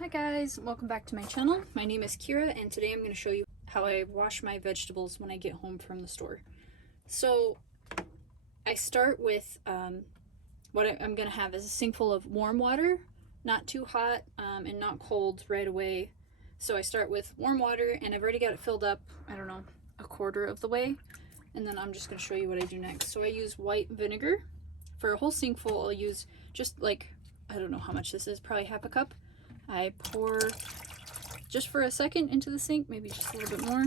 Hi guys, welcome back to my channel. My name is Kyra and today I'm going to show you how I wash my vegetables when I get home from the store. So I start with what I'm going to have is a sink full of warm water, not too hot and not cold right away. So I start with warm water and I've already got it filled up, I don't know, a quarter of the way. And then I'm just going to show you what I do next. So I use white vinegar. For a whole sink full, I'll use just like, I don't know how much this is, probably half a cup. I pour just for a second into the sink, maybe just a little bit more.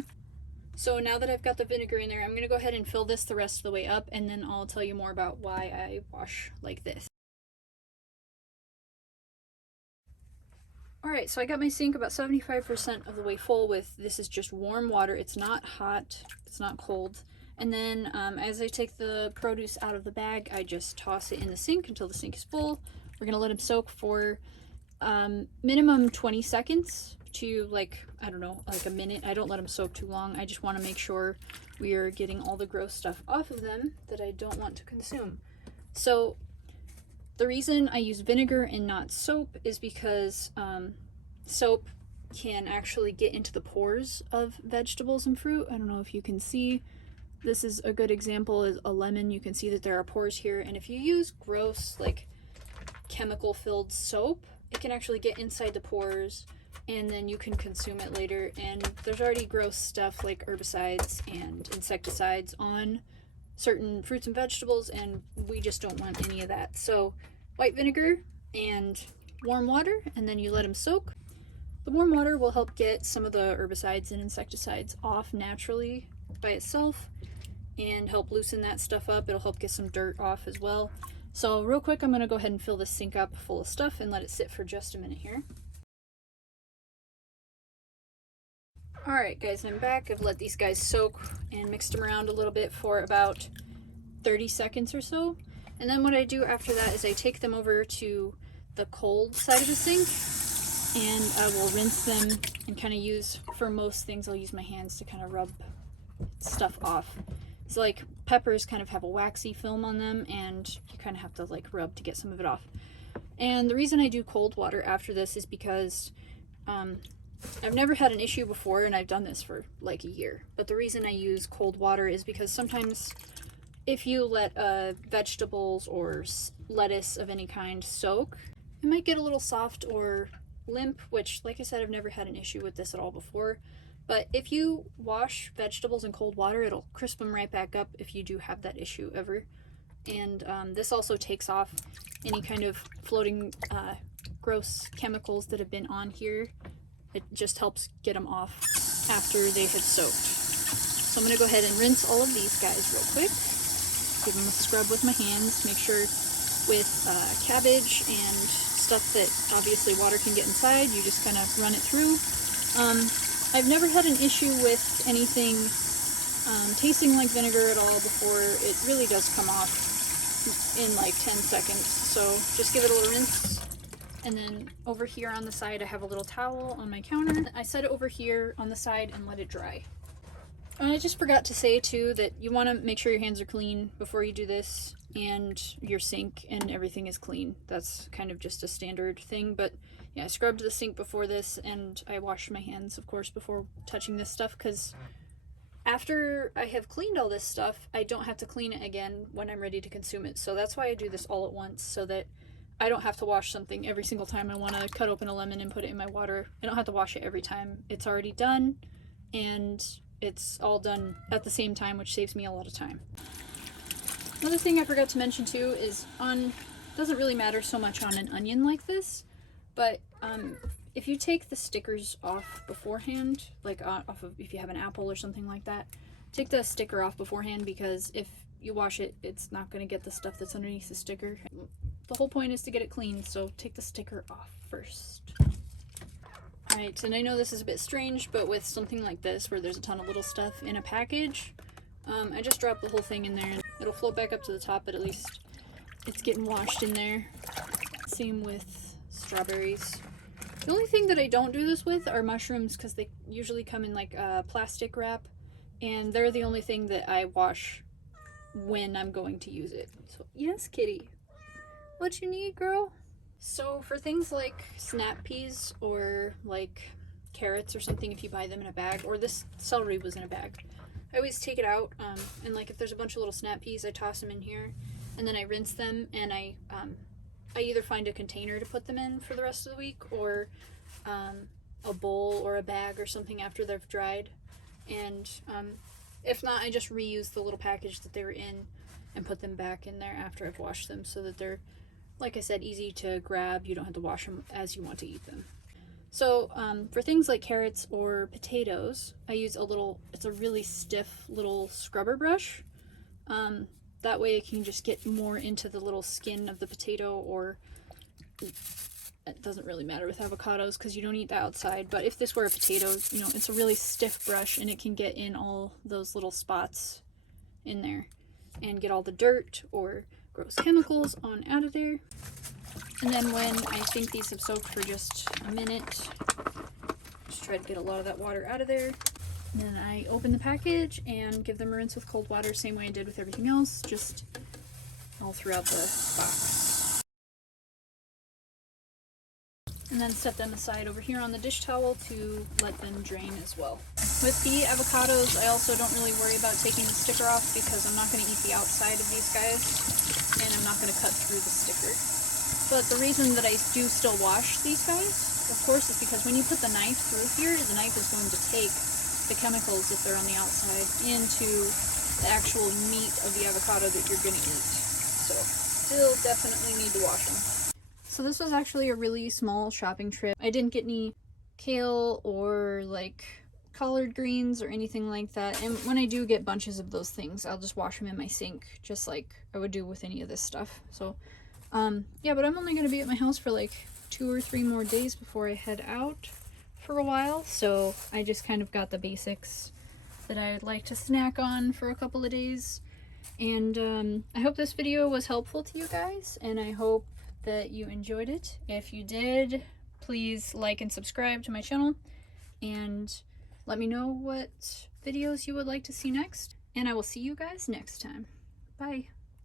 So now that I've got the vinegar in there, I'm going to go ahead and fill this the rest of the way up, and then I'll tell you more about why I wash like this. Alright, so I got my sink about 75% of the way full with, this is just warm water. It's not hot, it's not cold. And then as I take the produce out of the bag, I just toss it in the sink until the sink is full. We're going to let them soak for minimum 20 seconds to I don't know, like a minute. I don't let them soak too long. I just want to make sure we are getting all the gross stuff off of them that I don't want to consume. So the reason I use vinegar and not soap is because soap can actually get into the pores of vegetables and fruit. I don't know if you can see. This is a good example is a lemon. You can see that there are pores here, and if you use gross chemical filled soap, it can actually get inside the pores and then you can consume it later, and there's already gross stuff like herbicides and insecticides on certain fruits and vegetables, and we just don't want any of that. So white vinegar and warm water, and then you let them soak. The warm water will help get some of the herbicides and insecticides off naturally by itself and help loosen that stuff up. It'll help get some dirt off as well. So real quick, I'm going to go ahead and fill this sink up full of stuff and let it sit for just a minute here. Alright guys, I'm back. I've let these guys soak and mixed them around a little bit for about 30 seconds or so. And then what I do after that is I take them over to the cold side of the sink and I will rinse them and kind of use, for most things, I'll use my hands to kind of rub stuff off. So like peppers kind of have a waxy film on them and you kind of have to rub to get some of it off. And the reason I do cold water after this is because I've never had an issue before, and I've done this for like a year. But the reason I use cold water is because sometimes if you let vegetables or lettuce of any kind soak, it might get a little soft or limp, which, like I said, I've never had an issue with this at all before. But if you wash vegetables in cold water, it'll crisp them right back up if you do have that issue ever. And this also takes off any kind of floating gross chemicals that have been on here. It just helps get them off after they have soaked. So I'm going to go ahead and rinse all of these guys real quick. Give them a scrub with my hands. Make sure with cabbage and stuff that obviously water can get inside, you just kind of run it through. I've never had an issue with anything tasting like vinegar at all before. It really does come off in like 10 seconds. So just give it a little rinse. And then over here on the side, I have a little towel on my counter. I set it over here on the side and let it dry. And I just forgot to say too that you want to make sure your hands are clean before you do this, and your sink and everything is clean. That's kind of just a standard thing, but yeah, I scrubbed the sink before this and I washed my hands, of course, before touching this stuff, because after I have cleaned all this stuff, I don't have to clean it again when I'm ready to consume it. So that's why I do this all at once, so that I don't have to wash something every single time I want to cut open a lemon and put it in my water. I don't have to wash it every time. It's already done, and it's all done at the same time, which saves me a lot of time. Another thing I forgot to mention too is doesn't really matter so much on an onion like this, but if you take the stickers off beforehand, off of, if you have an apple or something like that, take the sticker off beforehand, because if you wash it, it's not going to get the stuff that's underneath the sticker. The whole point is to get it clean, so take the sticker off first. Alright, and I know this is a bit strange, but with something like this, where there's a ton of little stuff in a package, I just drop the whole thing in there, and it'll float back up to the top, but at least it's getting washed in there. Same with strawberries. The only thing that I don't do this with are mushrooms, because they usually come in plastic wrap, and they're the only thing that I wash when I'm going to use it. So, yes, kitty. What you need, girl? So for things like snap peas or like carrots or something, if you buy them in a bag, or this celery was in a bag, I always take it out, and like if there's a bunch of little snap peas, I toss them in here, and then I rinse them, and I either find a container to put them in for the rest of the week, or a bowl or a bag or something after they've dried, and if not, I just reuse the little package that they were in and put them back in there after I've washed them, so that they're, like I said, easy to grab. You don't have to wash them as you want to eat them. So for things like carrots or potatoes, I use it's a really stiff little scrubber brush. That way I can just get more into the little skin of the potato, or it doesn't really matter with avocados because you don't eat the outside. But if this were a potato, it's a really stiff brush and it can get in all those little spots in there and get all the dirt or gross chemicals on out of there. And then when I think these have soaked for just a minute, just try to get a lot of that water out of there. And then I open the package and give them a rinse with cold water, same way I did with everything else, just all throughout the box. And then set them aside over here on the dish towel to let them drain as well. With the avocados, I also don't really worry about taking the sticker off because I'm not going to eat the outside of these guys, and I'm not going to cut through the sticker. But the reason that I do still wash these guys, of course, is because when you put the knife through here, the knife is going to take the chemicals, if they're on the outside, into the actual meat of the avocado that you're going to eat. So still definitely need to wash them. So this was actually a really small shopping trip. I didn't get any kale or like collard greens or anything like that. And when I do get bunches of those things, I'll just wash them in my sink, just like I would do with any of this stuff. So yeah, but I'm only going to be at my house for like 2 or 3 more days before I head out for a while. So I just kind of got the basics that I'd like to snack on for a couple of days. And I hope this video was helpful to you guys, and I hope that you enjoyed it. If you did, please like and subscribe to my channel, and let me know what videos you would like to see next. And I will see you guys next time. Bye.